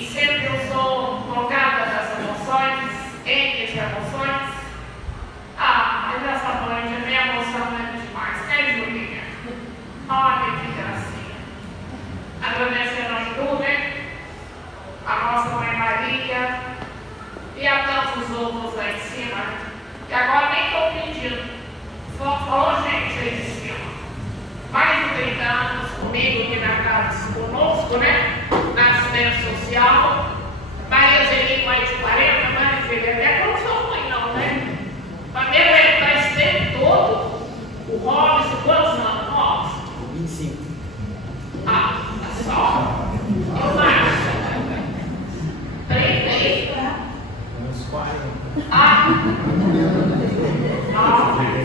e sempre eu sou tocada das emoções, entre as emoções. Mas essa noite é meio emocionante demais, né, Julinha? Olha que gracinha. Agradecendo a Ju, né? A nossa mãe Maria e a tantos outros lá em cima. E agora nem estou pedindo. Falou gente aí de cima. Mais de 30 anos comigo aqui na casa, conosco, né? Na assistência social. Maria Zeli, mais de 40, né? Zeli até não sou mãe, não, né? Mas mesmo ele está esse tempo todo. O Robson, quantos anos, Robson? 25. É só. Eu acho. 30. Uns 40.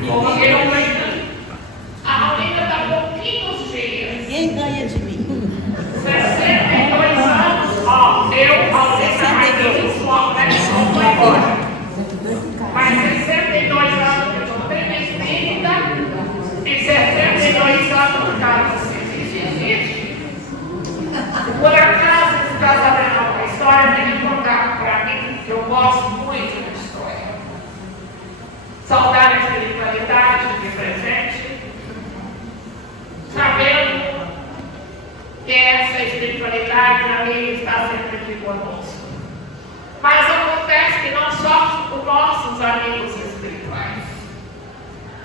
Porque eu ainda. A Raulina está pouquinhos dias. Ninguém ganha de mim. 62 anos. Eu, Raulina, mais pessoal, né? Não vou embora. Mas 62 anos eu não tenho espírita. E 62 anos, cara, existe. Por acaso, você está sabendo alguma história? Tem que contar para mim, que eu gosto muito da história. Saudar a espiritualidade de presente, sabendo que essa espiritualidade na minha está sempre aqui conosco. Mas acontece que não só os nossos amigos espirituais.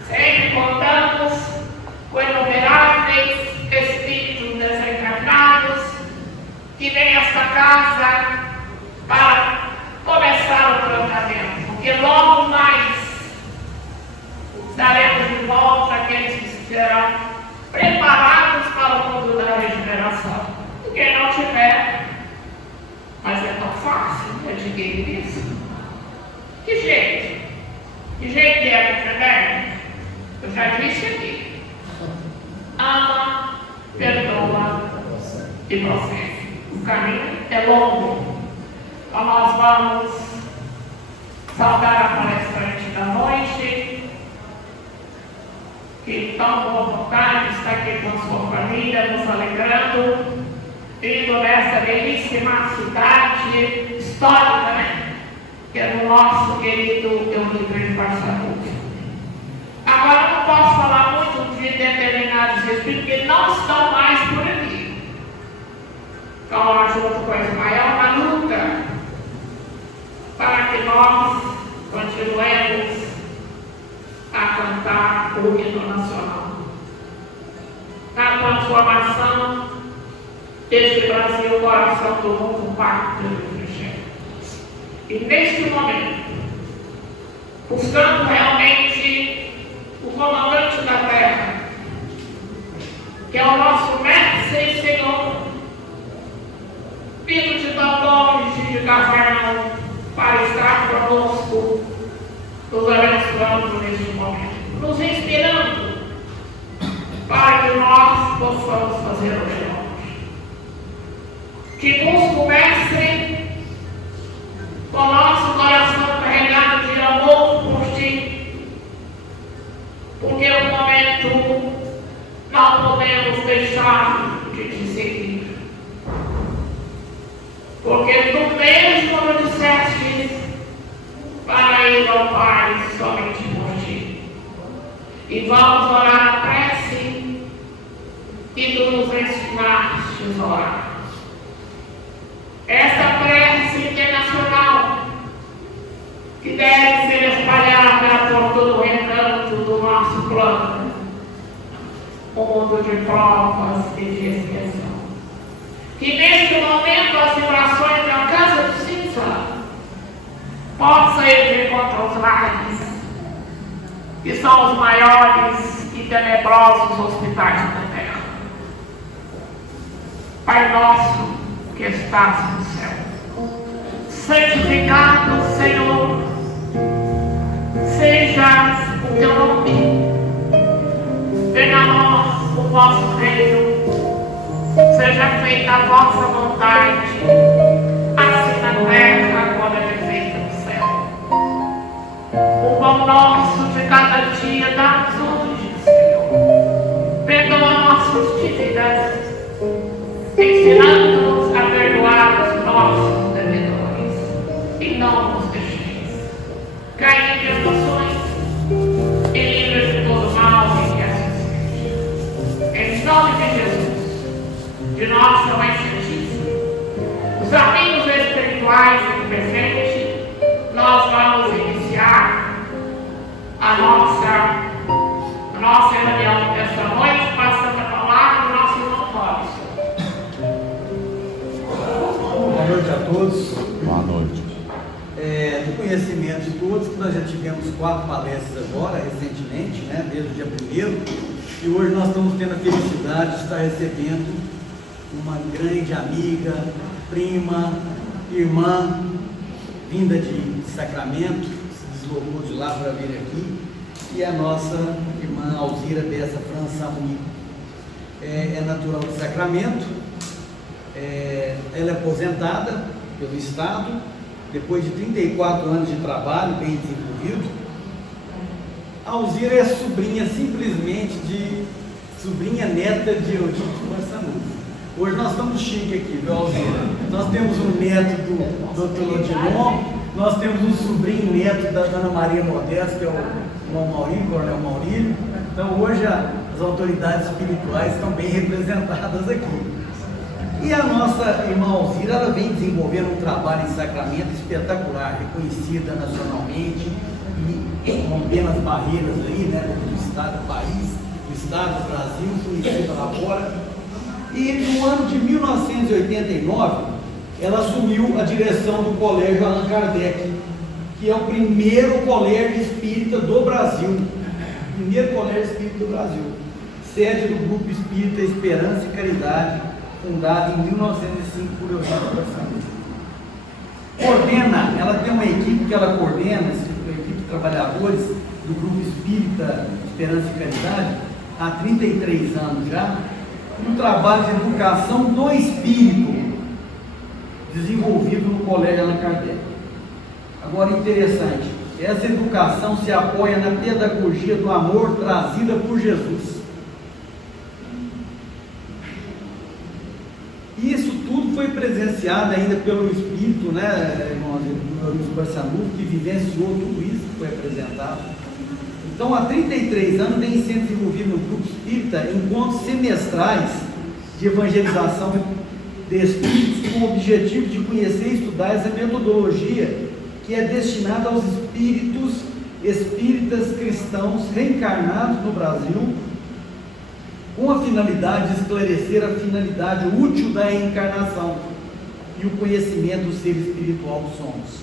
Sempre contamos com inumeráveis espíritos desencarnados que vêm a esta casa para começar o tratamento, porque logo mais daremos de volta aqueles que estiverão preparados para o mundo da regeneração. E quem não tiver, mas é tão fácil, né, de guerir isso. Que jeito? Que jeito é do remédio? Eu já disse aqui. Ama, perdoa e prossegue. O caminho é longo. Então nós vamos saudar a palestrante da noite, que tão boa vontade está aqui com sua família, nos alegrando, indo nessa belíssima cidade histórica, né? Que é do nosso querido Eurico Barçaruca. Agora eu não posso falar muito de determinados espíritos que não estão mais por aqui. Então, junto com a Ismael, uma luta para que nós continuemos a cantar o hino nacional. Na transformação deste Brasil, o coração do mundo, pacto do Evangelho. E neste momento, buscando realmente o comandante da terra, que é o nosso mestre e Senhor, vindo de tão longe de Cafarnaum para estar conosco, nos abençoando neste momento, nos inspirando para que nós possamos fazer o melhor. Que nos comece com o nosso coração carregado de amor por Ti, porque no momento não podemos deixar de Te seguir. Porque Tu mesmo nos disseste para ir ao Pai somente por Ti. E vamos orar a prece e Tu nos ensinaste a orar. Esta prece internacional que deve ser espalhada por todo o recanto do nosso plano, um mundo de provas e de expiação. Que neste momento as vibrações da casa de cinza possam ir de encontro aos lares, que são os maiores e tenebrosos hospitais da terra. Pai nosso que estás no céu, santificado, Senhor, seja o Teu nome, venha a nós o vosso reino, seja feita a vossa vontade, assim na terra como é feita no céu. O pão nosso de cada dia dá-nos hoje, Senhor. Perdoa nossas dívidas, ensinando-nos a perdoar os nossos não nos deixeis cair em tentações, e livra de todo mal em que assim seja. Em nome de Jesus, de nossa Mãe Santíssima, os amigos espirituais aqui presentes, nós vamos iniciar a nossa reunião desta noite, passando a palavra ao nosso irmão Robson. Boa noite a todos. Boa noite. Do conhecimento de todos, que nós já tivemos 4 palestras agora, recentemente, né, desde o dia 1º, e hoje nós estamos tendo a felicidade de estar recebendo uma grande amiga, prima, irmã, vinda de Sacramento, se deslocou de lá para vir aqui, e a nossa irmã Alzira Bessa França Amigo. É natural de Sacramento, ela é aposentada pelo Estado, depois de 34 anos de trabalho, bem desenvolvido. A Alzira é sobrinha, simplesmente, sobrinha neta de Eudito Barçanudo. Hoje nós estamos chique aqui, viu, Alzira? Nós temos um neto do Dr. Odilon, nós temos um sobrinho neto da Dona Maria Modesto, que é o irmão Maurílio, o Coronel Maurílio. Então hoje as autoridades espirituais estão bem representadas aqui. E a nossa irmã Alzira, ela vem desenvolvendo um trabalho em Sacramento espetacular, reconhecida nacionalmente e rompendo as barreiras aí, né, do estado do país, do estado do Brasil, conhecida lá fora. E no ano de 1989, ela assumiu a direção do Colégio Allan Kardec, que é o primeiro colégio espírita do Brasil, primeiro colégio espírita do Brasil, sede do Grupo Espírita Esperança e Caridade, fundado em 1905 por Eudito Barçanudo. Ela tem uma equipe que ela coordena, uma equipe de trabalhadores do Grupo Espírita Esperança e Caridade, há 33 anos já, um trabalho de educação do espírito, desenvolvido no Colégio Allan Kardec. Agora, interessante, essa educação se apoia na pedagogia do amor trazida por Jesus. Isso tudo foi presenciado ainda pelo Espírito, né, irmão Eudito Barçanudo, que vivenciou tudo isso que foi apresentado. Então, há 33 anos vem sendo desenvolvido no Grupo Espírita encontros semestrais de evangelização de espíritos com o objetivo de conhecer e estudar essa metodologia que é destinada aos espíritas cristãos reencarnados no Brasil, com a finalidade de esclarecer a finalidade útil da reencarnação e o conhecimento do ser espiritual que somos.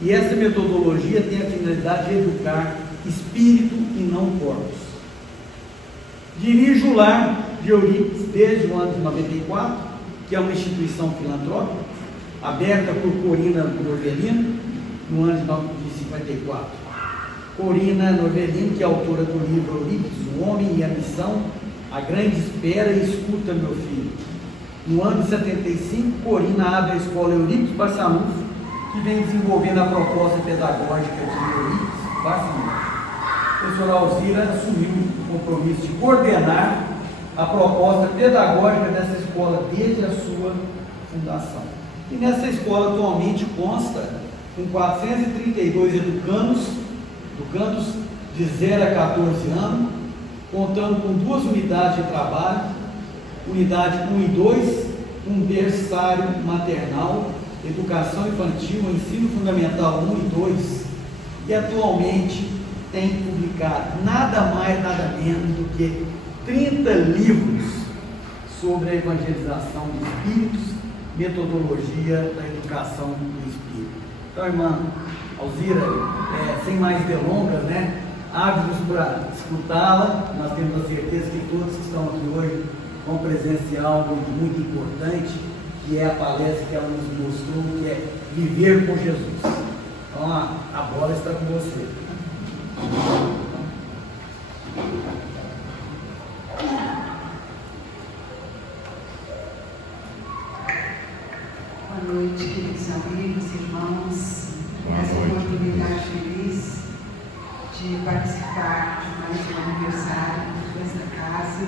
E essa metodologia tem a finalidade de educar espírito e não corpos. Dirijo o Lar de Eurípides desde o ano de 94, que é uma instituição filantrópica, aberta por Corina Norvelino, no ano de 54. Corina Norvelino, que é autora do livro Eurípides, o Homem e a Missão, A Grande Espera e Escuta, meu filho. No ano de 75, Corina abre a escola Eurípides Barçanudo, que vem desenvolvendo a proposta pedagógica de Eurípides Barçanudo. A professora Alzira assumiu o compromisso de coordenar a proposta pedagógica dessa escola desde a sua fundação. E nessa escola atualmente consta com 432 educandos de 0 a 14 anos, contando com 2 unidades de trabalho, unidade 1 e 2, um berçário maternal, educação infantil, ensino fundamental 1 e 2, e atualmente tem publicado nada mais, nada menos do que 30 livros sobre a evangelização de espíritos, metodologia da educação do espírito. Então, irmã Alzira, sem mais delongas, né, ávidos para escutá-la. Nós temos a certeza que todos que estão aqui hoje vão presenciar algo muito importante, que é a palestra que ela nos mostrou, que é viver com Jesus. Então, a bola está com você. Boa noite, queridos amigos, irmãos. Essa oportunidade feliz de participar de mais um aniversário dessa casa,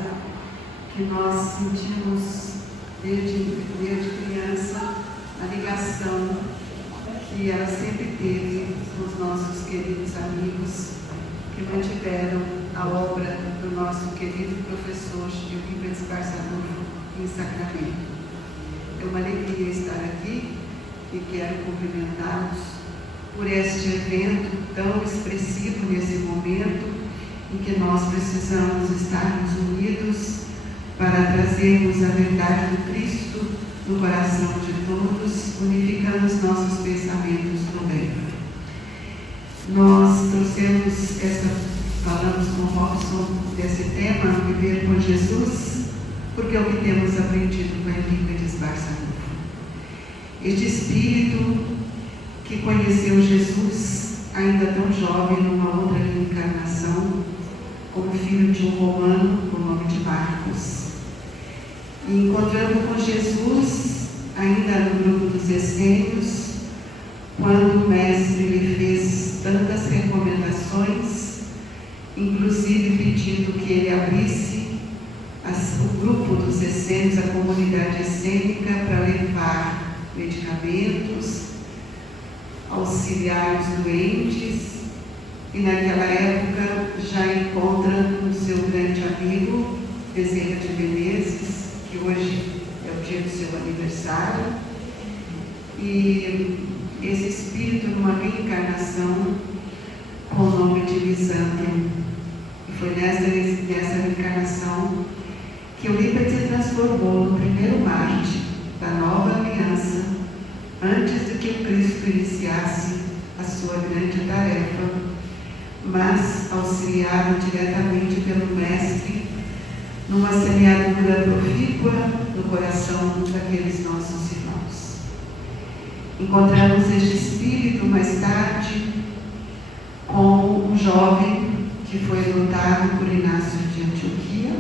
que nós sentimos desde criança a ligação que ela sempre teve nos nossos queridos amigos que mantiveram a obra do nosso querido professor Eurípides Barçanufo em Sacramento. É uma alegria estar aqui e quero cumprimentá-los por este evento tão expressivo nesse momento em que nós precisamos estarmos unidos para trazermos a verdade do Cristo no coração de todos, unificando os nossos pensamentos no bem. Nós falamos com o Robson desse tema, viver por Jesus, porque é o que temos aprendido com Eurípides Barçanufo. Este espírito que conheceu Jesus ainda tão jovem numa outra reencarnação, como filho de um romano com o nome de Marcos. E encontrando com Jesus, ainda no grupo dos essênios, quando o mestre lhe fez tantas recomendações, inclusive pedindo que ele abrisse o grupo dos essênios, a comunidade essênica, para levar medicamentos, auxiliar os doentes, e naquela época já encontra o seu grande amigo, Bezerra de Menezes, que hoje é o dia do seu aniversário, e esse espírito numa reencarnação com o nome de Lisandro. E foi nessa reencarnação que Eurípides se transformou no primeiro Marte da nova aliança, antes de que o Cristo iniciasse a sua grande tarefa, mas auxiliado diretamente pelo Mestre numa semeadura profícua no coração daqueles nossos irmãos. Encontramos este espírito mais tarde com um jovem que foi adotado por Inácio de Antioquia.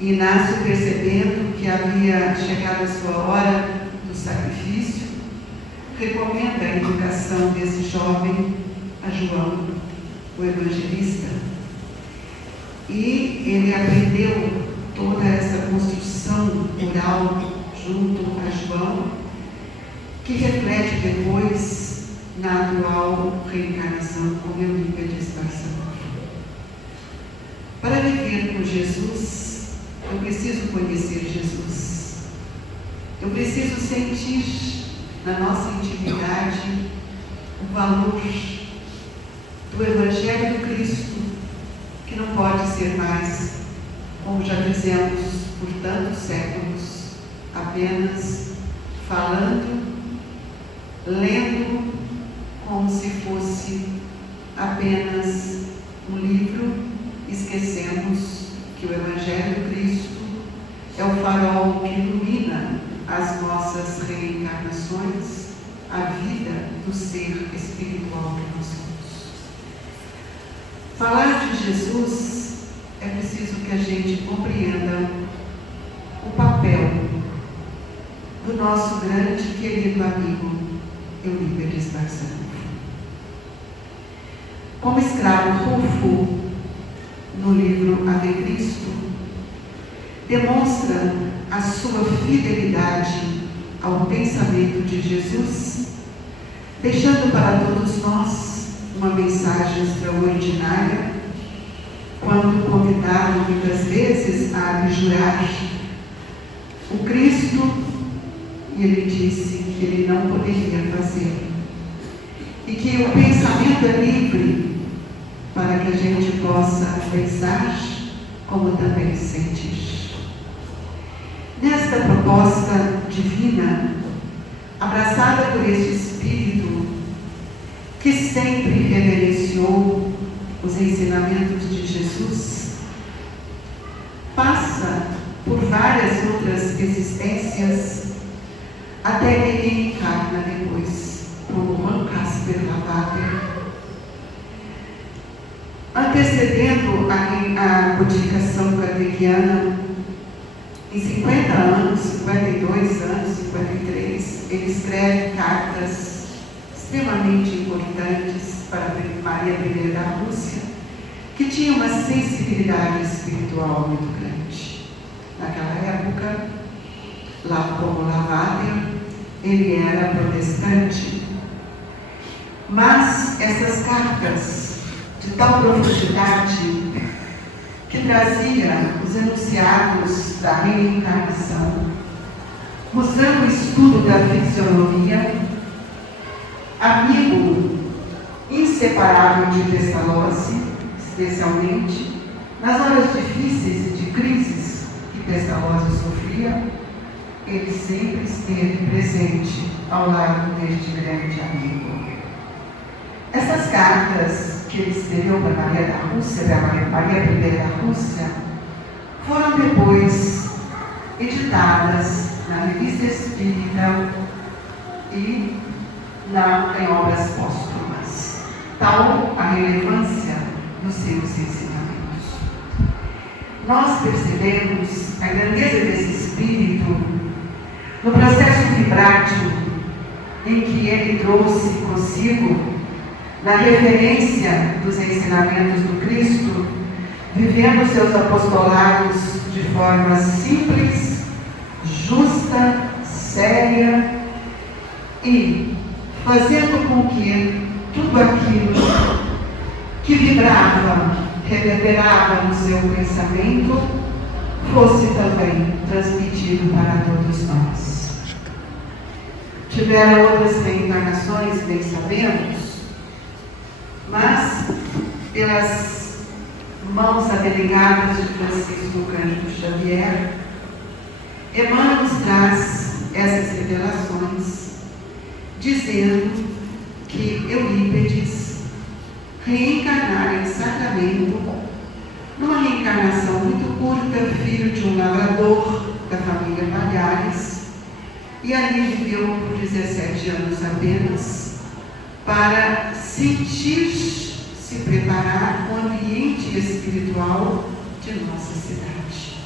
Inácio, percebendo que havia chegado a sua hora do sacrifício, recomenda a educação desse jovem a João, o evangelista, e ele aprendeu toda essa construção moral junto a João, que reflete depois na atual reencarnação com Eurípides Barçanufo. Para viver com Jesus, eu preciso conhecer Jesus. Eu preciso sentir na nossa intimidade o valor do Evangelho do Cristo, que não pode ser mais, como já dizemos por tantos séculos, apenas falando, lendo, como se fosse apenas um livro. Esquecemos que o Evangelho do Cristo é o farol que ilumina as nossas reencarnações, a vida do ser espiritual que nós somos. Falar de Jesus é preciso que a gente compreenda o papel do nosso grande e querido amigo Eurípides Barçanufo. Como escravo Rufo, no livro Ave Cristo, demonstra a sua fidelidade ao pensamento de Jesus, deixando para todos nós uma mensagem extraordinária, quando convidado muitas vezes a abjurar o Cristo, e ele disse que ele não poderia fazer, e que o pensamento é livre para que a gente possa pensar como também sentir. Nesta proposta divina, abraçada por este Espírito, que sempre reverenciou os ensinamentos de Jesus, passa por várias outras existências, até que ele encarna depois, como Juan Casper Lavater, antecedendo a codificação kardeciana. Em 50 anos, 52 anos, 53, ele escreve cartas extremamente importantes para Maria I da Rússia, que tinha uma sensibilidade espiritual muito grande. Naquela época, lá como Lavater, ele era protestante, Mas essas cartas de tal profundidade que trazia os enunciados da reencarnação, mostrando o estudo da fisionomia, amigo inseparável de Pestalozzi, especialmente nas horas difíceis e de crises que Pestalozzi sofria, ele sempre esteve presente ao lado deste grande amigo. Essas cartas que ele escreveu para Maria da Rússia, para Maria I da Rússia, foram depois editadas na Revista Espírita e em obras póstumas. Tal a relevância dos seus ensinamentos. Nós percebemos a grandeza desse espírito no processo vibrátil em que ele trouxe consigo, na referência dos ensinamentos do Cristo, vivendo seus apostolados de forma simples, justa, séria e fazendo com que tudo aquilo que vibrava, reverberava no seu pensamento, fosse também transmitido para todos nós. Tiveram outras reencarnações, bem sabemos, mas pelas mãos abnegadas de Francisco Cândido Xavier, Emmanuel nos traz essas revelações, dizendo que Eurípides reencarnara em Sacramento, numa reencarnação muito curta, filho de um lavrador da família Palhares, e ali viveu por 17 anos apenas, para se preparar o ambiente espiritual de nossa cidade.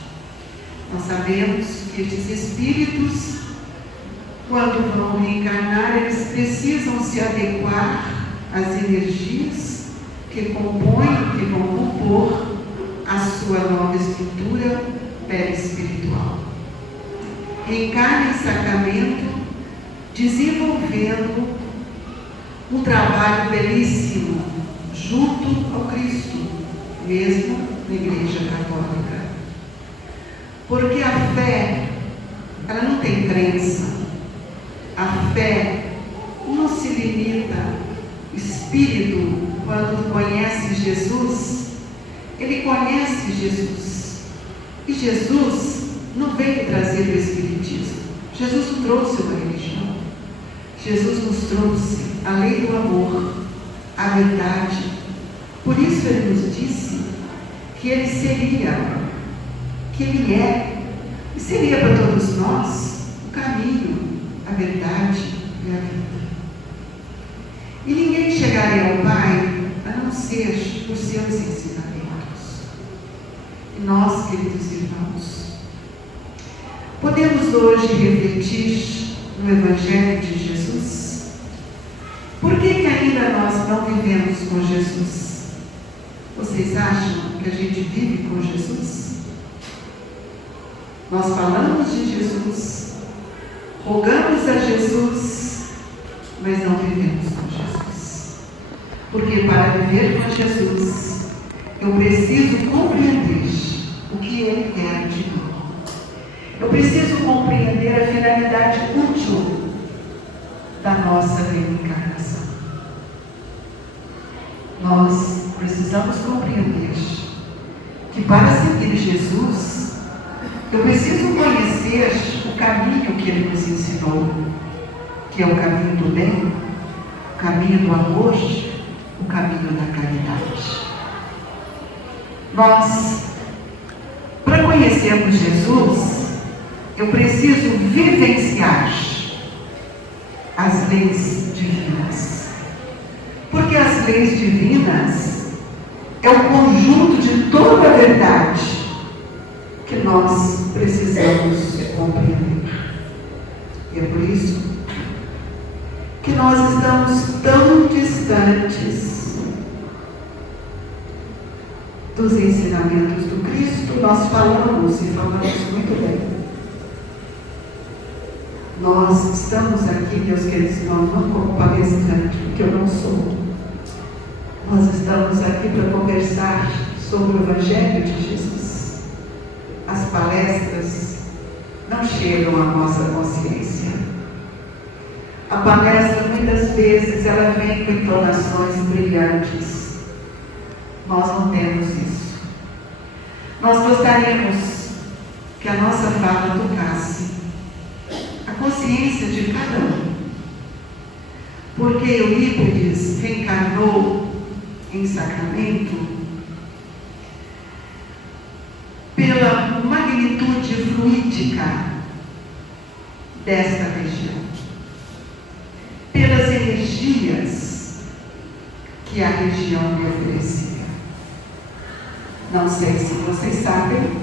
Nós sabemos que estes espíritos, quando vão reencarnar, eles precisam se adequar às energias que compõem, que vão compor a sua nova estrutura perispiritual. Reencarna em Sacramento, desenvolvendo um trabalho belíssimo junto ao Cristo, mesmo na Igreja Católica. Porque a fé, ela não tem crença. A fé não se limita. O Espírito, quando conhece Jesus, ele conhece Jesus. E Jesus não veio trazer o Espiritismo. Jesus não trouxe uma religião. Jesus nos trouxe a lei do amor, a verdade. Por isso ele nos disse que ele seria, que ele é, e seria para todos nós o caminho, a verdade e a vida. E ninguém chegaria ao Pai a não ser por seus ensinamentos. E nós, queridos irmãos, podemos hoje refletir no Evangelho de Jesus. Por que ainda nós não vivemos com Jesus? Vocês acham que a gente vive com Jesus? Nós falamos de Jesus, rogamos a Jesus, mas não vivemos com Jesus. Porque para viver com Jesus, eu preciso compreender o que Ele quer de mim. Eu preciso compreender a finalidade útil da nossa reencarnação. Nós precisamos compreender que para seguir Jesus, eu preciso conhecer o caminho que Ele nos ensinou, que é o caminho do bem, o caminho do amor, o caminho da caridade. Nós, para conhecermos Jesus, eu preciso vivenciar as leis divinas. Porque as leis divinas é o conjunto de toda a verdade que nós precisamos compreender. E é por isso que nós estamos tão distantes dos ensinamentos do Cristo. Nós falamos e falamos muito bem. Nós estamos aqui, meus queridos irmãos, não como palestrante, que eu não sou. Nós estamos aqui para conversar sobre o Evangelho de Jesus. As palestras não chegam à nossa consciência. A palestra, muitas vezes, ela vem com entonações brilhantes. Nós não temos isso. Nós gostaríamos que a nossa fala tocasse a consciência de cada um. Porque Eurípides reencarnou em Sacramento pela magnitude fluídica desta região, pelas energias que a região lhe oferecia. Não sei se vocês sabem,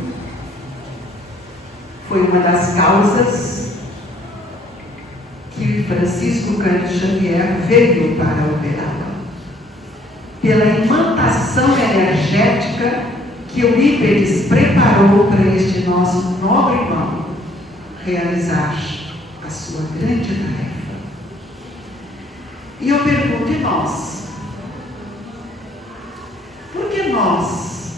foi uma das causas que Francisco Cândido Xavier veio para Uberaba, pela imantação energética que Eurípides preparou para este nosso nobre irmão realizar a sua grande tarefa. E eu pergunto, e nós? Por que nós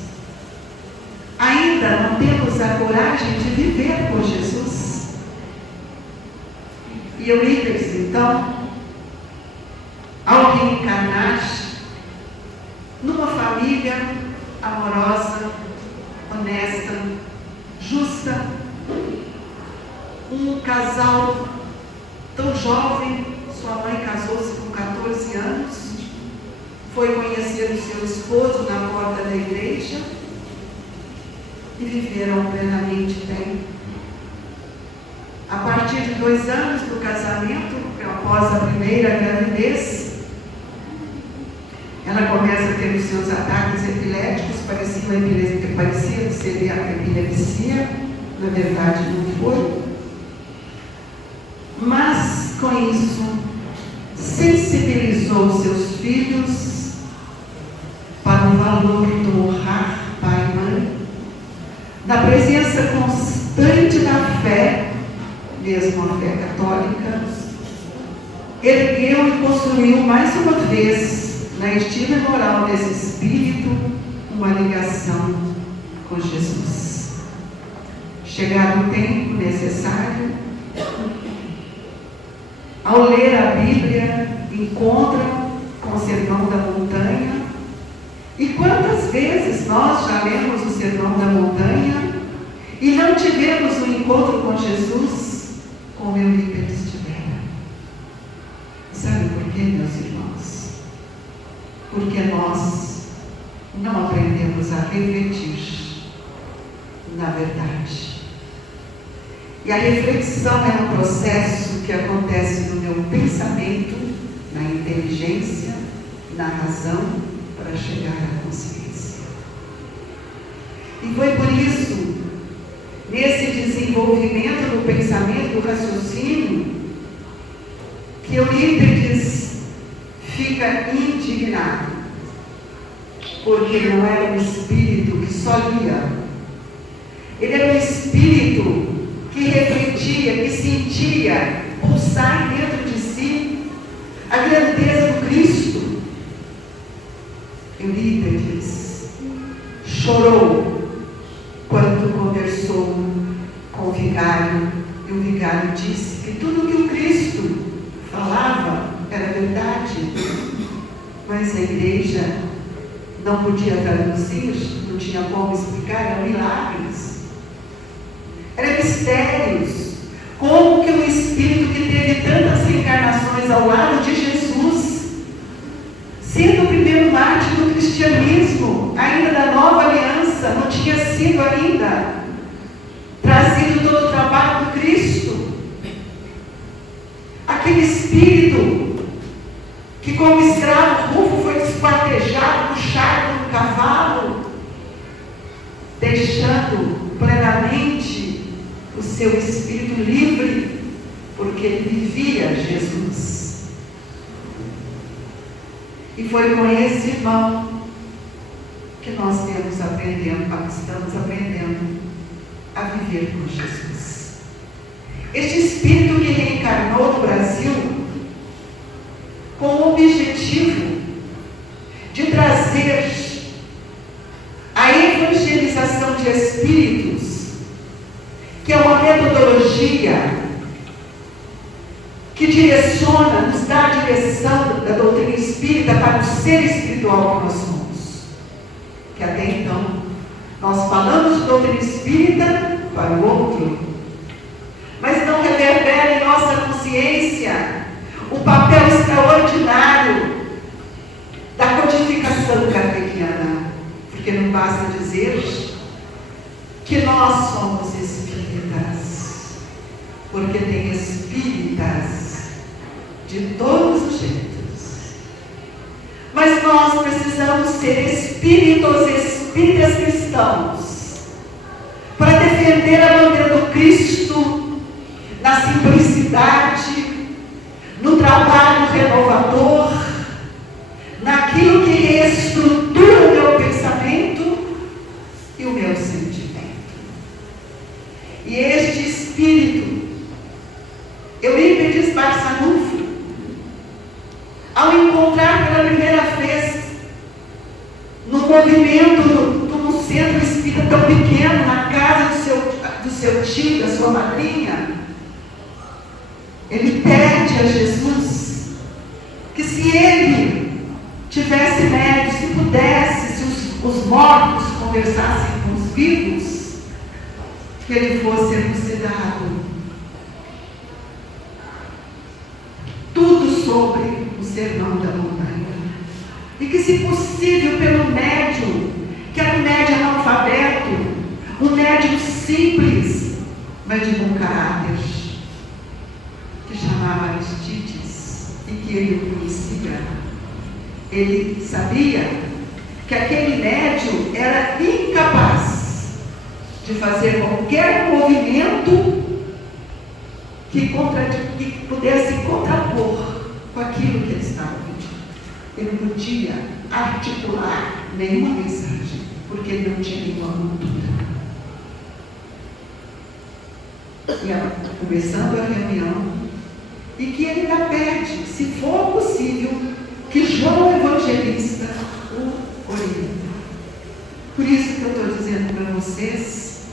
ainda não temos a coragem de viver por Jesus? E Eurípides, então, ao reencarnar numa família amorosa, honesta, justa, um casal tão jovem, sua mãe casou-se com 14 anos, foi conhecer o seu esposo na porta da igreja e viveram plenamente bem. A partir de 2 anos do casamento, após a primeira gravidez, ela começa a ter os seus ataques epiléticos, parecia ser a epilepsia, na verdade não foi. Mas, com isso, sensibilizou seus filhos para o valor do honrar pai e mãe, da presença constante da fé, mesmo a fé católica, ergueu e construiu mais uma vez, na estima moral desse espírito, uma ligação com Jesus. Chegado o tempo necessário, ao ler a Bíblia, encontra com o Sermão da Montanha. E quantas vezes nós já lemos o Sermão da Montanha e não tivemos um encontro com Jesus como Eurípides tivera? Sabe por quê, meus irmãos? Porque nós não aprendemos a refletir na verdade. E a reflexão é um processo que acontece no meu pensamento, na inteligência, na razão, para chegar à consciência. E foi por isso, nesse desenvolvimento do pensamento, do raciocínio, que Eurípides fica indignado, porque não era um espírito que só lia, ele era um espírito que refletia, que sentia pulsar dentro de si a grandeza do Cristo. Eurípides chorou quando conversou com o vigário, e o vigário disse que tudo que o Cristo falava era verdade, mas a igreja não podia traduzir, não tinha como explicar, eram milagres, eram mistérios. Como que um espírito que teve tantas reencarnações ao lado de Jesus, sendo o primeiro mártir do cristianismo, ainda da nova aliança, não tinha sido ainda trazido todo o trabalho do Cristo, aquele espírito que como escravo Rufo foi esquartejado, puxado no cavalo, deixando plenamente o seu espírito livre, porque ele vivia Jesus. E foi com esse irmão que nós estamos aprendendo a viver com Jesus. Este espírito que reencarnou no Brasil com o objetivo de trazer a evangelização de espíritos, que é uma metodologia que direciona, nos dá a direção da doutrina espírita para o ser espiritual que nós somos. Que até então, nós falamos de doutrina espírita para o outro, mas não reverbera em nossa consciência o papel extraordinário da codificação kardeciana. Porque não basta dizer que nós somos espíritas, porque tem espíritas de todos os jeitos. Mas nós precisamos ser espíritas cristãos, para defender a bandeira do Cristo na simplicidade, no trabalho renovador, naquilo que reestrutura o meu pensamento e o meu sentimento. E este espírito, Eurípides Barçanufo, ao encontrar pela primeira vez no movimento, num centro espírita tão pequeno, na casa do seu tio, da sua madrinha, ele pede a Jesus que, se ele tivesse médio, se pudesse, se os mortos conversassem com os vivos, que ele fosse elucidado tudo sobre o sermão da montanha. E que, se possível, pelo médium, que era um médium analfabeto, um médium simples, mas de bom caráter, que chamava Aristides, e que ele o conhecia. Ele sabia que aquele médium era incapaz de fazer qualquer movimento que pudesse contrapor com aquilo que ele estava pedindo. Ele não podia articular nenhuma mensagem, porque ele não tinha nenhuma cultura. E ela, começando a reunião, e que ele ainda pede, se for possível, que João Evangelista o oriente. Por isso que eu estou dizendo para vocês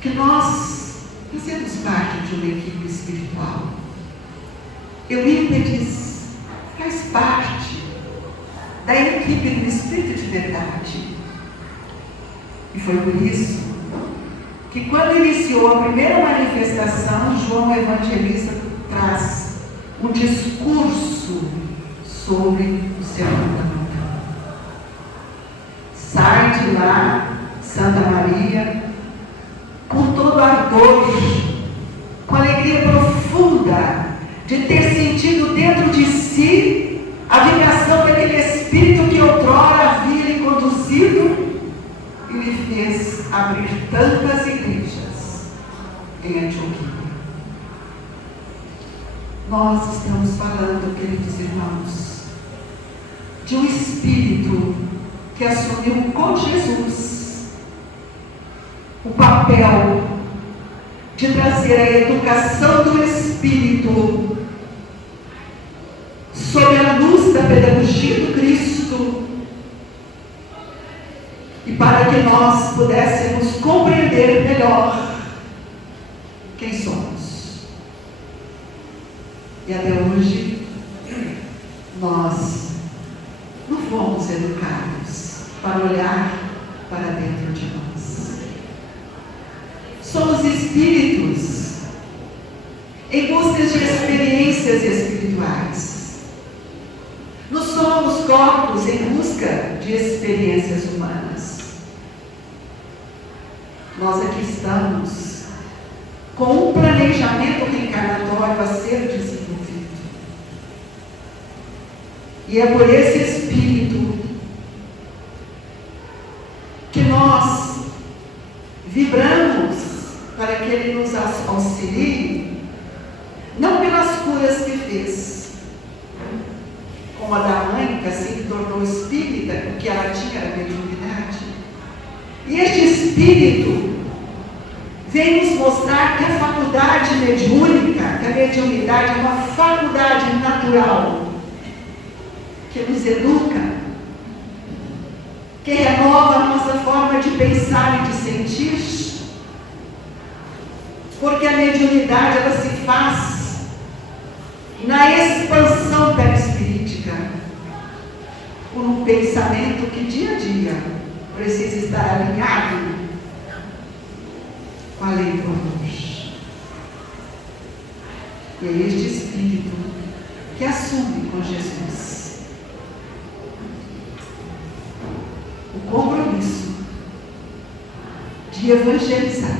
que nós fazemos parte de uma equipe espiritual. Eurípides faz parte da equipe do Espírito de Verdade. E foi por isso que, quando iniciou a primeira manifestação, João Evangelista traz um discurso sobre o sermão da montanha. Sai de lá, Santa Maria, com todo ardor, com alegria profunda de ter sentido dentro de si a vibração daquele Espírito que outrora havia lhe conduzido e lhe fez abrir tantas igrejas em Antioquia. Nós estamos falando, queridos irmãos, de um Espírito que assumiu com Jesus o papel de trazer a educação do Espírito sob a luz da pedagogia do Cristo, e para que nós pudéssemos compreender melhor quem somos. E até hoje nós não fomos educados para olhar para dentro de nós. Somos espíritos em busca de experiências espirituais. Não somos corpos em busca de experiências humanas. Nós aqui estamos com um planejamento reencarnatório a ser desenvolvido. E é por esse Espírito que nós vibramos para que Ele nos auxilie, não pelas curas que fez, como a da mãe, que assim se tornou espírita, o que ela tinha era mediunidade. E este Espírito vem nos mostrar que a faculdade mediúnica, que a mediunidade é uma faculdade natural, que nos educa, que renova a nossa forma de pensar e de sentir, porque a mediunidade ela se faz na expansão perispirítica, por um pensamento que dia a dia precisa estar alinhado com a lei do amor. E é este espírito que assume com Jesus o compromisso de evangelizar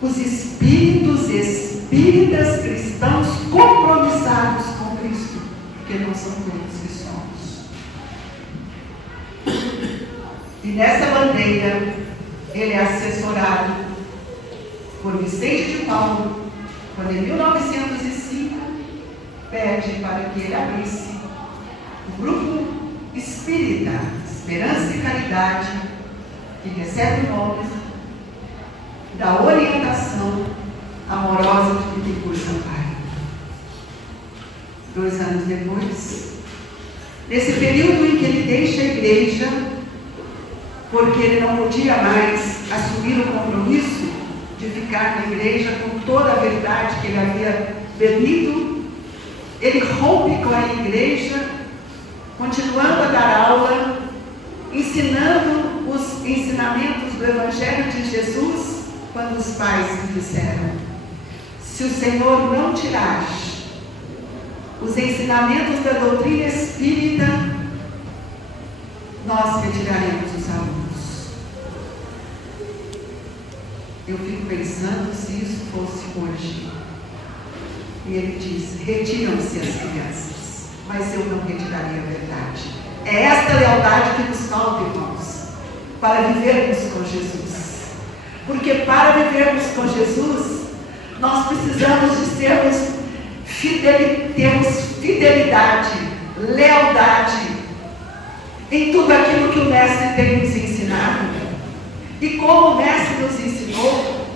os espíritos espíritas cristãos compromissados com Cristo, porque não são todos que somos. E nessa bandeira ele é assessorado por Vicente de Paulo, quando em 1905 pede para que ele abrisse o grupo espírita Esperança e Caridade, que recebe o nome da orientação amorosa de Pitagor Sampaio. 2 anos depois, nesse período em que ele deixa a igreja, porque ele não podia mais assumir o compromisso de ficar na igreja com toda a verdade que ele havia bebido, ele rompe com a igreja, continuando a dar aula, ensinando os ensinamentos do Evangelho de Jesus, quando os pais lhe disseram: se o Senhor não tirar os ensinamentos da doutrina espírita, nós retiraremos os alunos. Eu fico pensando se isso fosse hoje. E ele diz: retiram-se as crianças, mas eu não retiraria a verdade. É esta lealdade que nos falta, irmãos, para vivermos com Jesus. Porque para vivermos com Jesus, nós precisamos de termos fidelidade, lealdade em tudo aquilo que o Mestre tem nos ensinado. E como o Mestre nos ensinou,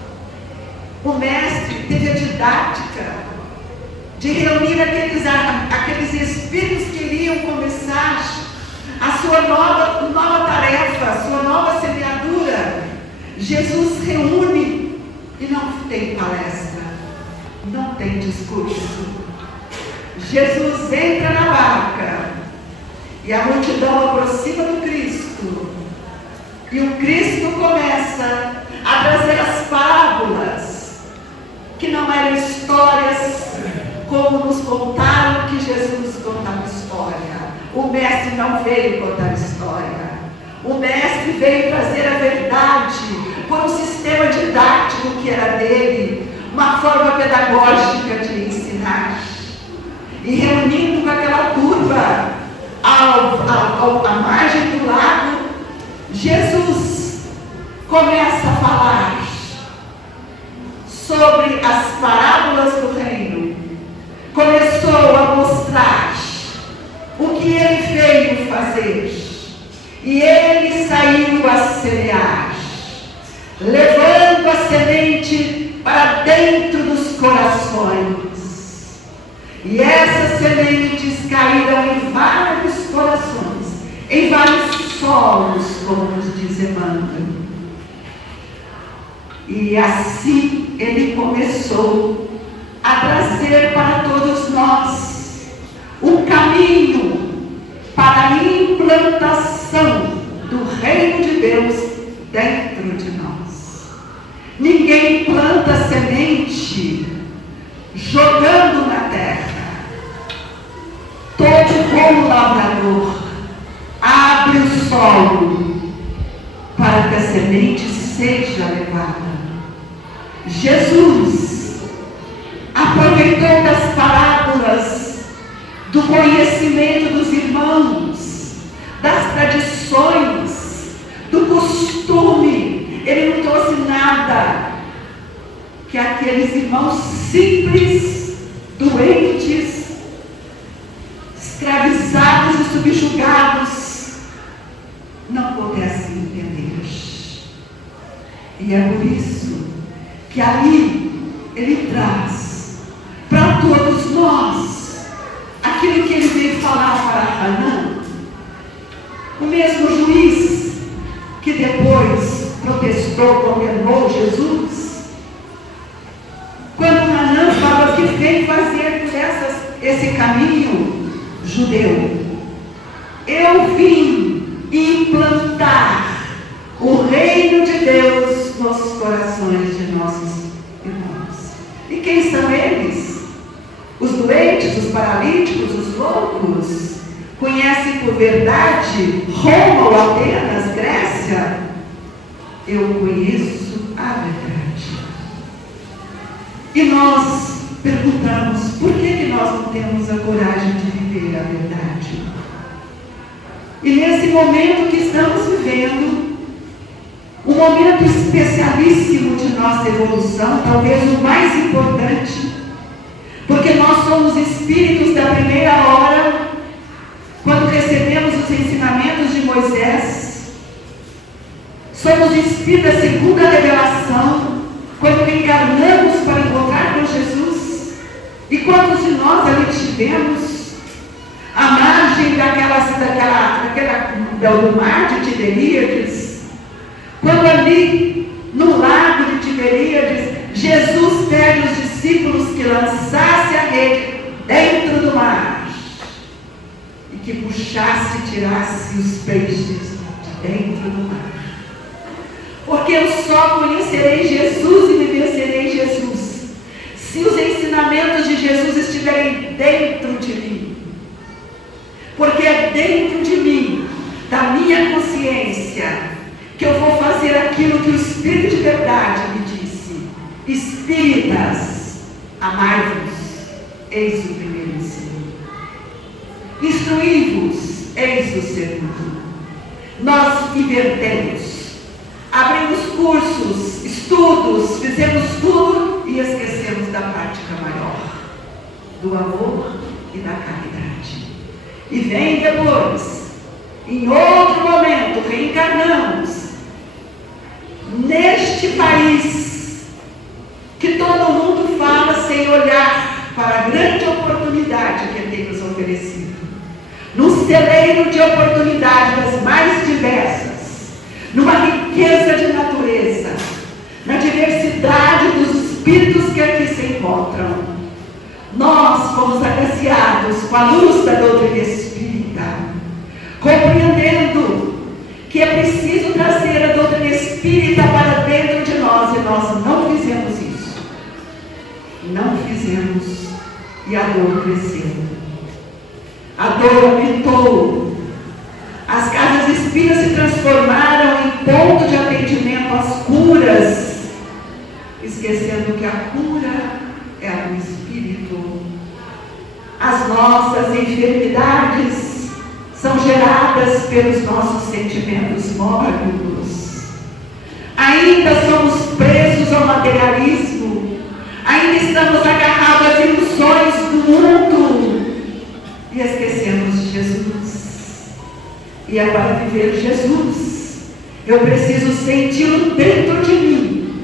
o Mestre teve a didática de reunir aqueles espíritos que iriam começar a sua nova tarefa, a sua nova semeadura. Jesus reúne e não tem palestra, não tem discurso. Jesus entra na barca e a multidão aproxima do Cristo. E o Cristo começa a trazer as parábolas, que não eram histórias como nos contaram que Jesus contava história. O Mestre não veio contar história. O Mestre veio trazer a verdade por um sistema didático que era dele, uma forma pedagógica de ensinar. E reunindo com aquela turba à margem do lago, Jesus começa a falar sobre as parábolas do reino. Começou a mostrar o que ele veio fazer. E ele saiu a semear, levando a semente para dentro dos corações. E essas sementes caíram em vários corações, em vários solos, como nos diz Emmanuel. E assim ele começou a trazer para todos nós um caminho para a implantação do reino de Deus dentro de nós. Ninguém planta semente jogando na terra. Todo bom lavrador abre o solo para que a semente seja levada. Jesus aproveitou das parábolas, do conhecimento dos irmãos, das tradições, do costume. Ele não trouxe nada que aqueles irmãos simples, doentes, escravizados e subjugados não pudessem entender. E é por isso que ali ele traz para todos nós aquilo que ele veio falar para protestou, condenou Jesus? Quando Hanã fala que vem fazer por esse caminho judeu, eu vim implantar o reino de Deus nos corações de nossos irmãos. E quem são eles? Os doentes, os paralíticos, os loucos? Conhecem por verdade Roma ou Atenas, Grécia? Eu conheço a verdade. E nós perguntamos, por que nós não temos a coragem de viver a verdade? E nesse momento que estamos vivendo, um momento especialíssimo de nossa evolução, talvez o mais importante, porque nós somos espíritos da primeira hora, quando recebemos os ensinamentos de Moisés, somos espíritos da segunda revelação, quando encarnamos para encontrar com Jesus. E quantos de nós ali estivemos à margem do mar de Tiberíades, quando ali no lago de Tiberíades, Jesus pede os discípulos que lançasse a rede dentro do mar e que puxasse e tirasse os peixes de dentro do mar. Porque eu só conhecerei Jesus e viverei Jesus se os ensinamentos de Jesus estiverem dentro de mim. Porque é dentro de mim, da minha consciência, que eu vou fazer aquilo que o Espírito de verdade me disse. Espíritas, amai-vos, eis o primeiro ensino. Instruí-vos, eis o segundo. Nós invertemos, abrimos cursos, estudos, fizemos tudo e esquecemos da prática maior, do amor e da caridade. E vem depois, em outro momento, reencarnamos neste país que todo mundo fala sem olhar para a grande oportunidade que ele tem nos oferecido, num celeiro de oportunidades mais diversas, numa riqueza de natureza, na diversidade dos espíritos que aqui se encontram. Nós fomos agraciados com a luz da doutrina espírita, compreendendo que é preciso trazer a doutrina espírita para dentro de nós, e nós não fizemos isso. Não fizemos, e a dor cresceu. A dor aumentou. As casas espíritas se transformaram em ponto de atendimento às curas, esquecendo que a cura é a do Espírito. As nossas enfermidades são geradas pelos nossos sentimentos mórbidos. Ainda somos presos ao materialismo, ainda estamos agarrados às ilusões do mundo e esquecemos de Jesus. E é para viver Jesus, eu preciso senti-lo dentro de mim.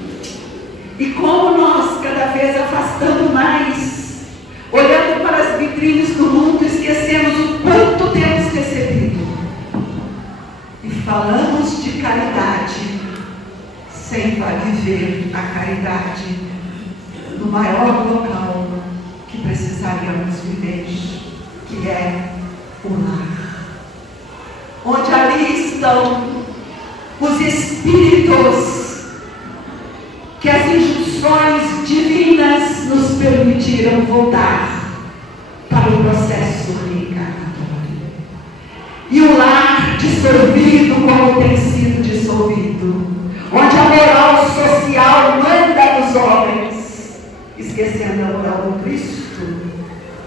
E como nós cada vez afastando mais, olhando para as vitrines do mundo, esquecemos o quanto temos recebido. E falamos de caridade, sem viver a caridade no maior local que precisaríamos viver, que é o lar. Onde ali estão os espíritos que as injunções divinas nos permitiram voltar para o processo reencarnatório. E o lar dissolvido como tem sido dissolvido, onde a moral social manda nos homens, esquecendo a moral do Cristo,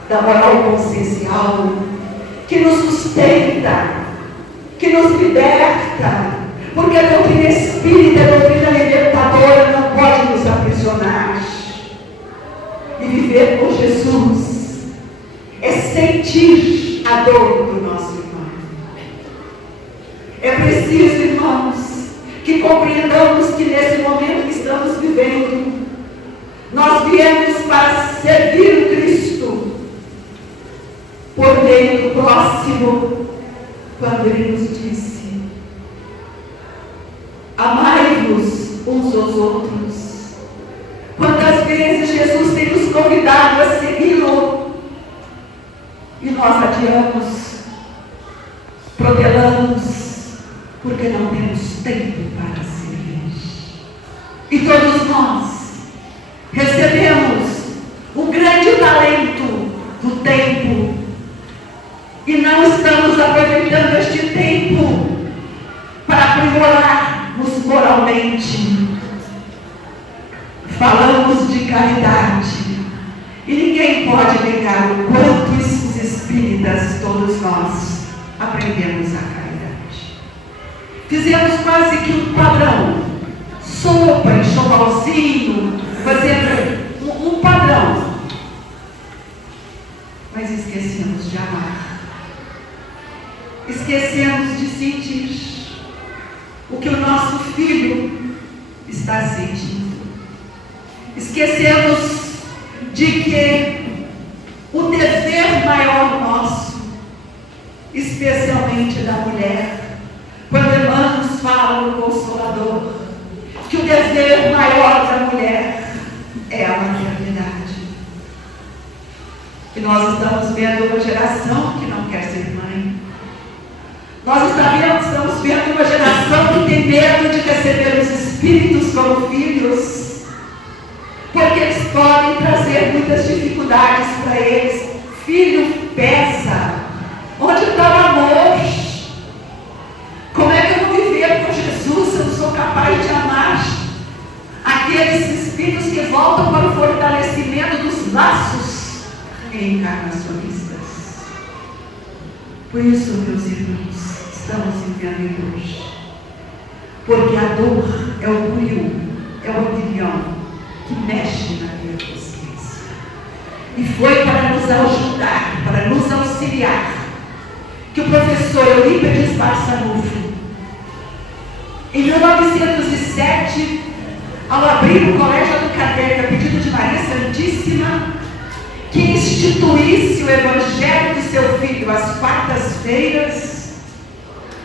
da moral consciencial, que nos sustenta, que nos liberta, porque a doutrina espírita, a doutrina libertadora, não pode nos aprisionar. E viver com Jesus é sentir a dor do nosso irmão. É preciso, irmãos, que compreendamos que nesse momento que estamos vivendo, nós viemos para servir o Cristo por meio do próximo, quando Ele nos disse: amai-vos uns aos outros. Quantas vezes Jesus tem nos convidado a segui-lo e nós adiamos, protelamos, porque não temos tempo para servir. E todos nós recebemos um grande talento do tempo e não estamos aproveitando este tempo para aprimorarmos moralmente. Falamos de caridade e ninguém pode negar o quanto os espíritas, todos nós, aprendemos a caridade. Fizemos quase que um padrão, sopa, enxovalzinho, fazendo um padrão, mas esquecemos de amar, esquecemos de sentir o que o nosso filho está sentindo. Esquecemos de que o dever maior nosso, especialmente da mulher, quando Emmanuel nos fala no Consolador, que o dever maior da mulher é a maternidade. E nós estamos vendo uma geração que não quer ser mãe. Nós estamos vendo uma geração que tem medo de receber os espíritos como filhos, porque eles podem trazer muitas dificuldades para eles. Filho pesa. Onde está o amor? Como é que eu vou viver com Jesus se eu não sou capaz de amar aqueles espíritos que voltam para o fortalecimento dos laços reencarnacionistas? Por isso, meus irmãos, estamos vivendo hoje, porque a dor é o brilho, é o opinião que mexe na minha consciência. E foi para nos ajudar, para nos auxiliar, que o professor Eurípides Barçanufo, em 1907, ao abrir o Colégio Allan Kardec a pedido de Maria Santíssima, que instituísse o Evangelho de seu filho às quartas-feiras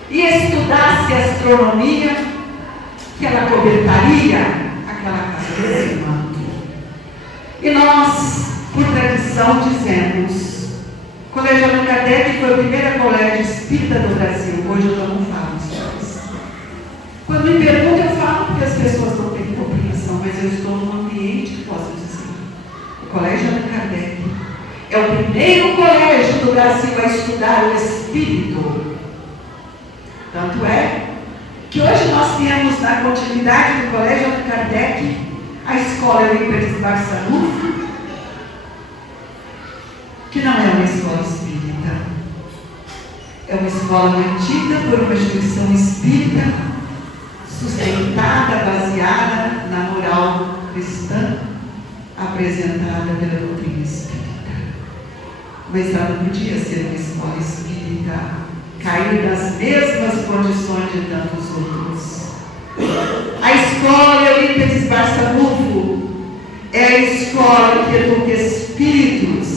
e estudasse astronomia, que ela cobertaria aquela casa desse manto. E nós, por tradição, dizemos: o Colégio Allan Kardec foi o primeiro colégio espírita do Brasil. Hoje eu não falo isso. Quando me perguntam, eu falo porque as pessoas não têm compreensão, mas eu estou num ambiente que posso dizer. O Colégio Allan Kardec é o primeiro colégio do Brasil a estudar o espírito. Tanto é que hoje nós temos, na continuidade do Colégio Allan Kardec, a escola Eurípides Barçanufo, que não é uma escola espírita, é uma escola mantida por uma instituição espírita, sustentada, baseada na moral cristã, apresentada pela doutrina espírita. Mas ela não podia ser uma escola espírita, cair nas mesmas condições de tantos outros. A escola Eurípides Barçanufo é a escola que educa espíritos,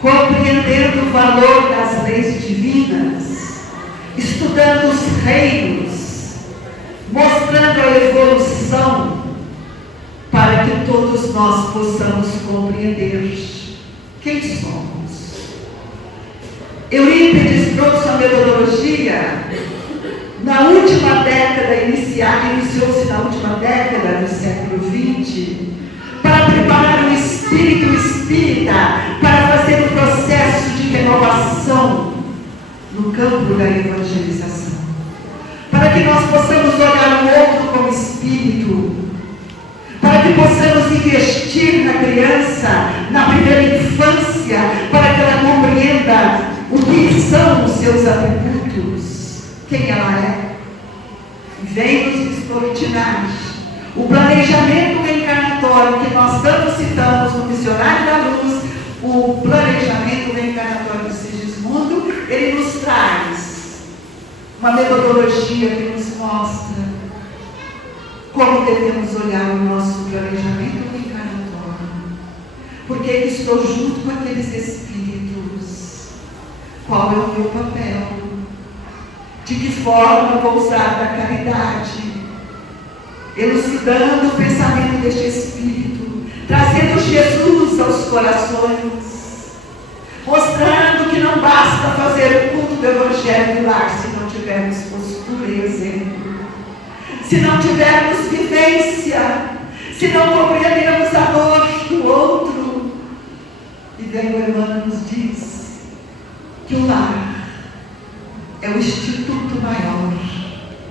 compreendendo o valor das leis divinas, estudando os reinos, mostrando a evolução, para que todos nós possamos compreender quem somos. Eurípides trouxe a metodologia na última década, iniciou-se na última década do século XX, para preparar o espírito espírita para fazer um processo de renovação no campo da evangelização, para que nós possamos olhar o outro como espírito, para que possamos investir na criança, na primeira infância, para que ela compreenda o que são os seus atributos, quem ela é. Vem nos descortinar o planejamento reencarnatório que nós tanto citamos no Missionário da Luz, o planejamento reencarnatório do Sigismundo. Ele nos traz uma metodologia que nos mostra como devemos olhar o nosso planejamento reencarnatório. Porque eu estou junto com aqueles espíritos. Qual é o meu papel? De que forma vou usar da caridade? elucidando o pensamento deste Espírito, trazendo Jesus aos corações, mostrando que não basta fazer o culto do Evangelho no lar se não tivermos postura e exemplo, se não tivermos vivência, se não compreendermos a dor do outro. E daí o Emmanuel nos diz que o lar é o instituto maior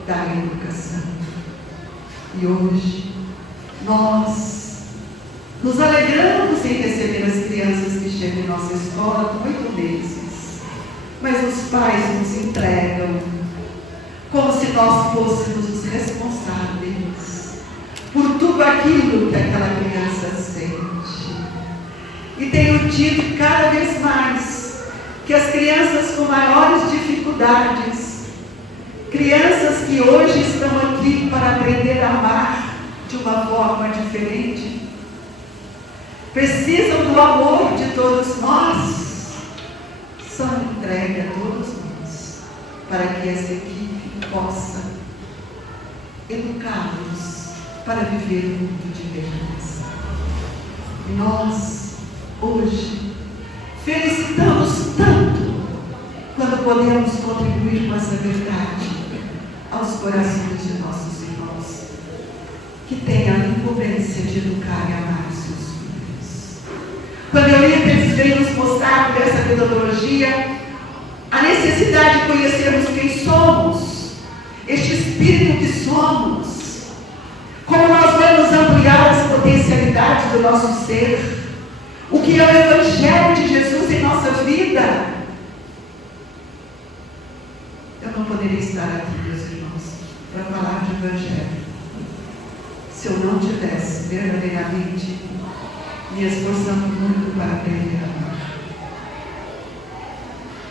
da educação. E hoje nós nos alegramos em receber as crianças que chegam em nossa escola com 8 meses, mas os pais nos entregam como se nós fôssemos os responsáveis por tudo aquilo que aquela criança sente. E tenho dito cada vez mais que as crianças com maiores dificuldades, crianças que hoje estão aqui para aprender a amar de uma forma diferente, precisam do amor de todos nós, são entregues a todos nós, para que essa equipe possa educá-los para viver um mundo de beleza. E nós, hoje, felicitamos tanto quando podemos contribuir com essa verdade aos corações de nossos irmãos, que têm a incumbência de educar e amar seus filhos. Quando Eurípides veio nos mostrar por essa metodologia a necessidade de conhecermos quem somos, este espírito que somos, como nós vamos ampliar as potencialidades do nosso ser, o que é o Evangelho de Jesus em nossa vida. Eu não poderia estar aqui, meus irmãos, para falar de Evangelho se eu não tivesse verdadeiramente me esforçando muito para aprender a amar.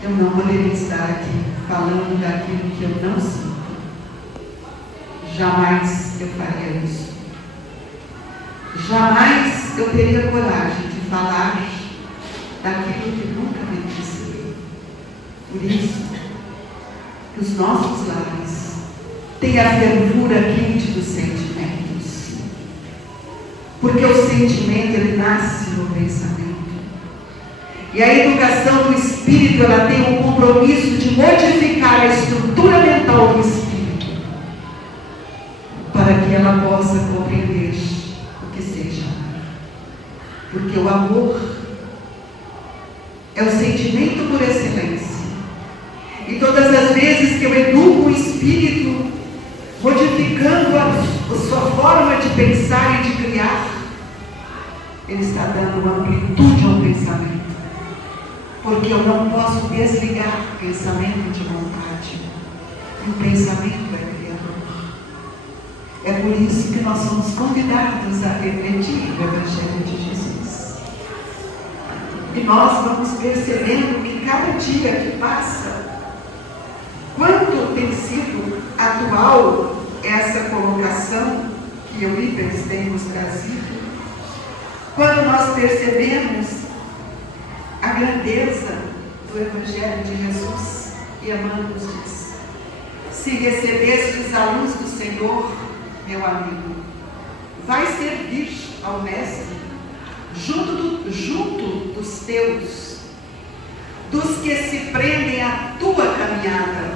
Eu não poderia estar aqui falando daquilo que eu não sinto. Jamais eu faria isso. Jamais eu teria coragem de falar daquilo que nunca vivenciei. Por isso, que os nossos lares tenham a fervura quente dos sentimentos. Porque o sentimento, ele nasce no pensamento. E a educação do espírito, ela tem um compromisso de modificar a estrutura mental do espírito, para que ela possa compreender o que seja amar. Porque o amor é o sentimento por excelência. E todas as vezes que eu educo o espírito, modificando a sua forma de pensar e de criar, ele está dando uma amplitude ao pensamento. Porque eu não posso desligar o pensamento de vontade. E o pensamento é criador. É por isso que nós somos convidados a refletir o Evangelho de Jesus. E nós vamos percebendo que cada dia que passa, quanto tem sido atual essa colocação que Eurípides tem nos trazido, quando nós percebemos a grandeza do Evangelho de Jesus, e Emmanuel nos diz: se recebestes a luz do Senhor, meu amigo, vai servir ao Mestre junto dos teus, dos que se prendem à tua caminhada.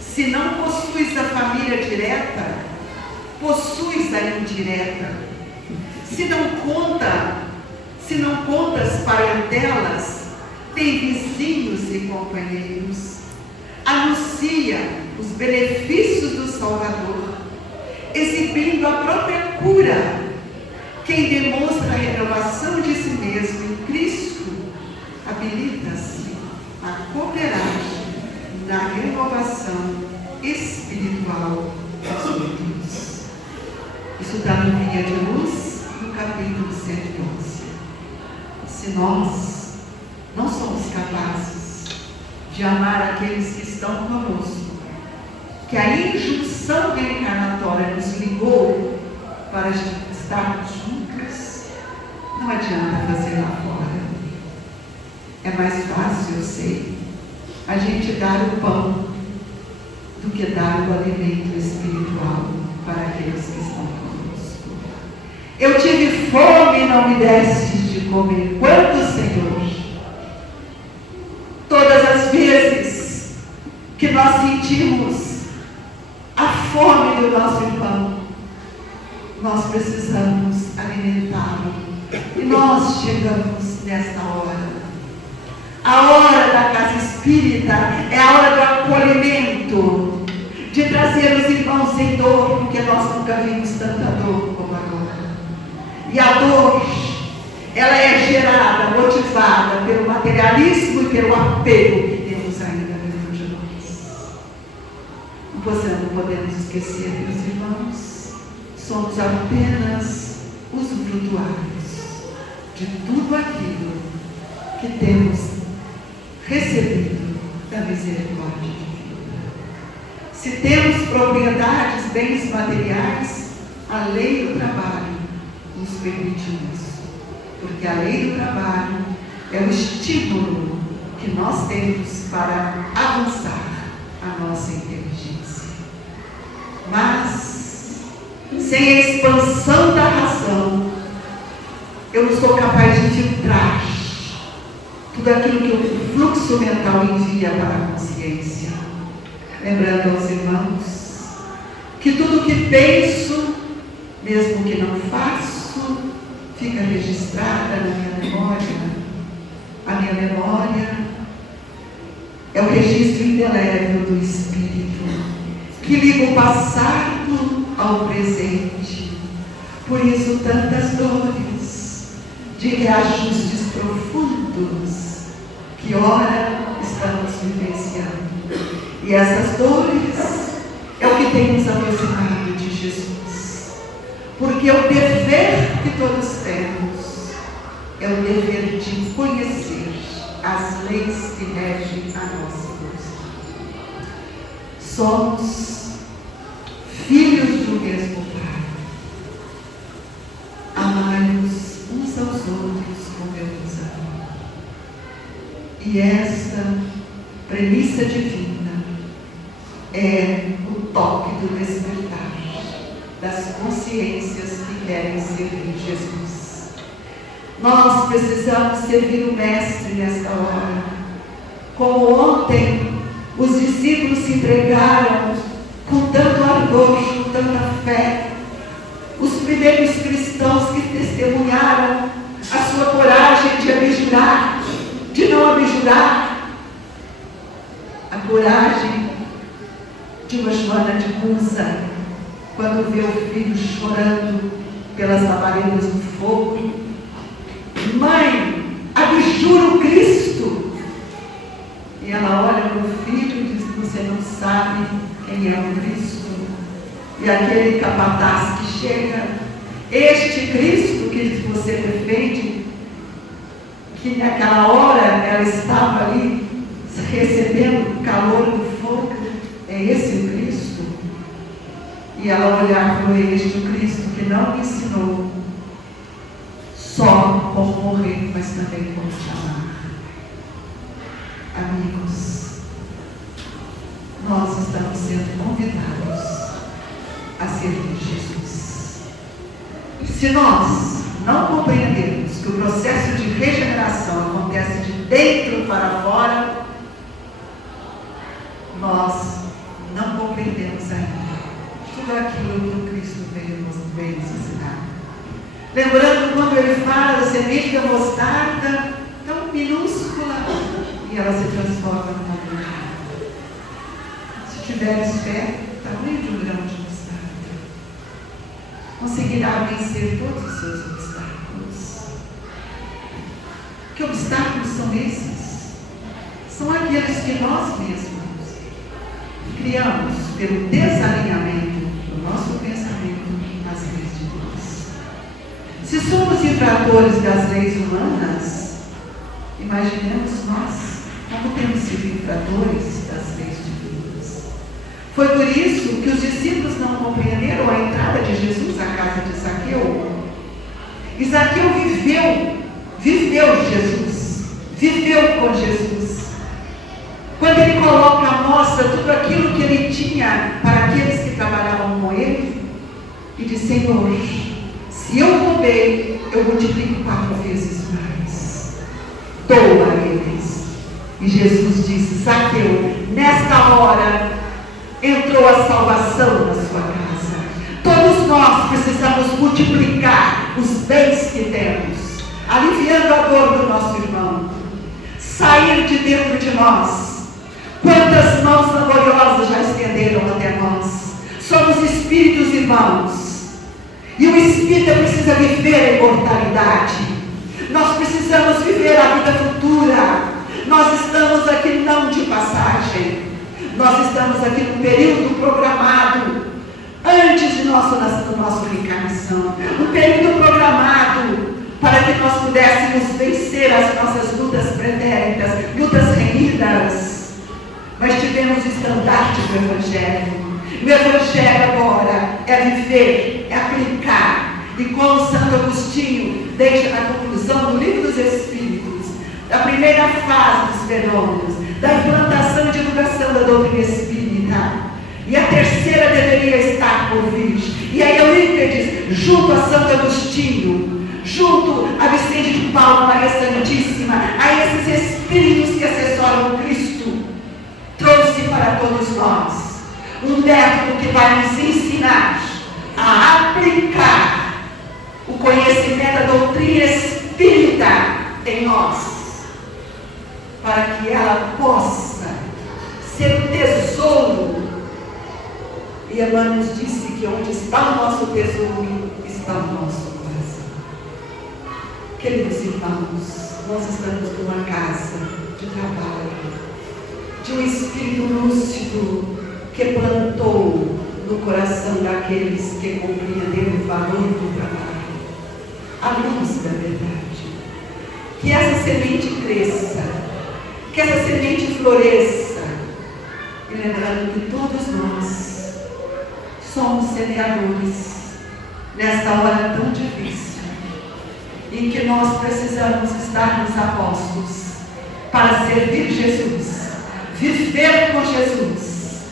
Se não possuis a família direta, possuis a indireta. Se não contas parentelas, tem vizinhos e companheiros. Anuncia os benefícios do Salvador, exibindo a própria cura. Quem demonstra a renovação de si mesmo em Cristo, habilita-se a cooperar na renovação espiritual das virtudes. Isso está no Guia de Luz, no capítulo 111. Se nós não somos capazes de amar aqueles que estão conosco, que a injunção reencarnatória nos ligou para estarmos juntos, não adianta fazer lá fora. É mais fácil, eu sei, a gente dar o pão do que dar o alimento espiritual para aqueles que Eu tive fome e não me destes de comer. Quanto, Senhor? Todas as vezes que nós sentimos a fome do nosso irmão, nós precisamos alimentá-lo. E nós chegamos nesta hora. A hora da casa espírita é a hora do acolhimento, de trazer os irmãos em dor, porque nós nunca vimos tanta dor como agora. E a dor, ela é gerada, motivada pelo materialismo e pelo apego que temos ainda dentro de nós. Não podemos esquecer, meus irmãos, somos apenas usufrutuários de tudo aquilo que temos recebido da misericórdia divina. Se temos propriedades, bens materiais, a lei do trabalho nos permite isso, porque a lei do trabalho é o estímulo que nós temos para avançar a nossa inteligência. Mas, sem a expansão da razão, eu não sou capaz de filtrar tudo aquilo que o fluxo mental envia para a consciência. Lembrando aos irmãos que tudo que penso, mesmo que não faço, fica registrada na minha memória. A minha memória é o registro indelével do Espírito, que liga o passado ao presente. Por isso, tantas dores de reajustes profundos que ora estamos vivenciando. E essas dores é o que tem nos aproximado de Jesus. Porque o dever que todos temos é o dever de conhecer as leis que regem a nossa vida. Somos filhos do mesmo Pai. Amai-nos uns aos outros como eu vos amo. E esta premissa divina é o toque do despertar das consciências que querem servir Jesus. Nós precisamos servir o Mestre nesta hora. Como ontem os discípulos se entregaram com tanto ardor, com tanta fé. Os primeiros cristãos que testemunharam a sua coragem de abjurar, de não abjurar. A coragem de uma Joana de Musa, quando vê o filho chorando pelas labaredas do fogo. Mãe, abjura o Cristo. E ela olha para o filho e diz: você não sabe quem é o Cristo. E aquele capataz que chega, este Cristo que você defende, que naquela hora ela estava ali recebendo o calor do fogo, é esse o Cristo? E ela olhar para este Cristo que não me ensinou só por morrer, mas também por te amar. Amigos, nós estamos sendo convidados a servir Jesus. Se nós não compreendermos que o processo de regeneração acontece de dentro para fora, nós não compreendemos ainda tudo aquilo que o Cristo veio nos ensinar. Lembrando quando ele fala da semente da mostarda, tão minúscula, e ela se transforma numa grande. Se tiveres fé, tamanho de um grão de mostarda, conseguirá vencer todos os seus obstáculos. Que obstáculos são esses? São aqueles que nós mesmos criamos pelo desalinhamento do nosso pensamento às leis de Deus. Se somos infratores das leis humanas, imaginemos nós como temos sido infratores das leis divinas. Foi por isso que os discípulos não compreenderam a entrada de Jesus à casa de Zaqueu. E Zaqueu viveu Jesus, viveu com Jesus. Quando ele coloca à mostra tudo aquilo que ele tinha para aqueles que trabalhavam com ele, e diz: Senhor, Se eu roubei, eu multiplico 4 vezes mais. Dou a eles. E Jesus disse: Zaqueu, nesta hora entrou a salvação na sua casa. Todos nós precisamos multiplicar os bens que temos, aliviando a dor do nosso irmão, sair de dentro de nós. Quantas mãos laboriosas já estenderam até nós? Somos espíritos, irmãos, e o espírito precisa viver a imortalidade. Nós precisamos viver a vida futura. Nós estamos aqui não de passagem, nós estamos aqui no período programado antes de nossa reencarnação, um período programado para que nós pudéssemos vencer as nossas lutas pretéritas, lutas renhidas. Mas tivemos o estandarte do Evangelho. O Evangelho agora é viver, é aplicar. E como Santo Agostinho deixa na conclusão do Livro dos Espíritos, da primeira fase dos fenômenos, da implantação e divulgação da doutrina espírita, e a terceira deveria estar por vir. E aí Eurípides, junto a Santo Agostinho, junto a Vicente de Paulo, Maria Santíssima, a esses espíritos que assessoram Cristo, trouxe para todos nós um método que vai nos ensinar a aplicar o conhecimento da doutrina espírita em nós, para que ela possa ser um tesouro. E Emmanuel nos disse que onde está o nosso tesouro, está o nosso coração. Queridos irmãos, nós estamos numa casa de trabalho, de um espírito lúcido que plantou no coração daqueles que compreenderam o valor do trabalho a luz da verdade. Que essa semente cresça, que essa semente floresça. E lembrando que todos nós somos semeadores nesta hora tão difícil, em que nós precisamos estar nos apostos para servir Jesus, viver com Jesus,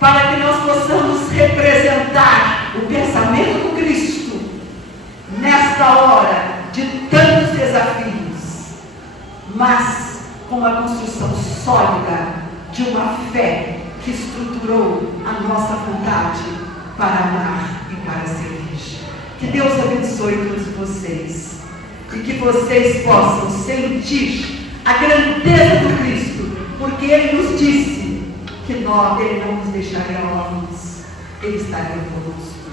para que nós possamos representar o pensamento do Cristo nesta hora de tantos desafios, mas com uma construção sólida de uma fé que estruturou a nossa vontade para amar e para servir. Que Deus abençoe todos vocês e que vocês possam sentir a grandeza do Cristo, porque Ele nos disse que Ele não nos deixaria órfãos, Ele estaria conosco.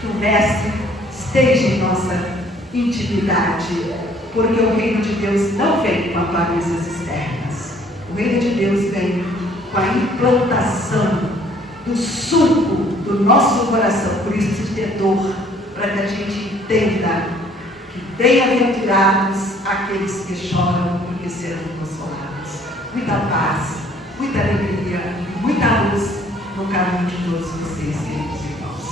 Que o Mestre esteja em nossa intimidade, porque o reino de Deus não vem com aparências externas. O reino de Deus vem com a implantação do suco do nosso coração, por isso de dor, para que a gente entenda que bem-aventurados aqueles que choram, porque serão consolados. Muita paz, muita alegria, muita luz no caminho de todos vocês, queridos irmãos.